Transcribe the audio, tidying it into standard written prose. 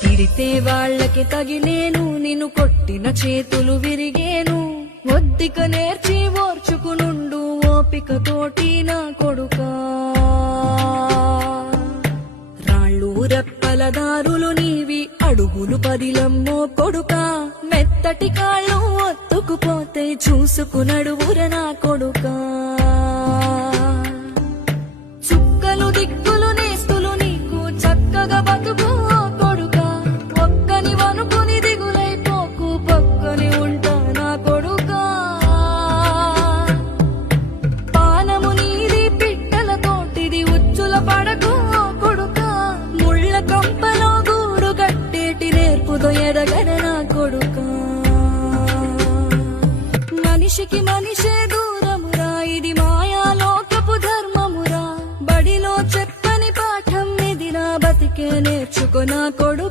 తిడితే వాళ్ళకి తగిలేను, నిన్ను కొట్టిన చేతులు విరిగేను. ఒద్దిక నేర్చి ఓర్చుకునుండు ఓపికతోటి నా కొడుకా. రాళ్ళు రెప్పల దారులు నీవి, అడుగులు పదిలమ్మో కొడుకా. మెత్తటి కాళ్ళు ఒత్తుకుపోతే చూసుకునడువుర నా కొడుకా. చుక్కలు దిక్కులు నేస్తులు నీకు చక్కగా బతుకు కొడుకా. ఒక్కని వనుకుని దిగులైపోకు, పక్కని ఉంటా నా కొడుకా. పానము నీది పిట్టల తోటిది, ఉచ్చుల పడకు కొడుకా. ముళ్ళ కంపలో గూడు కట్టేటి నేర్పుతో ఎదగన నా కొడుకా. మనిషికి మనిషే దూరమురా, ఇది మాయాలోకపు ధర్మమురా. బడిలో చెప్పని పాఠం ఇది, నా బతికే నేర్చుకో నా కొడుకా.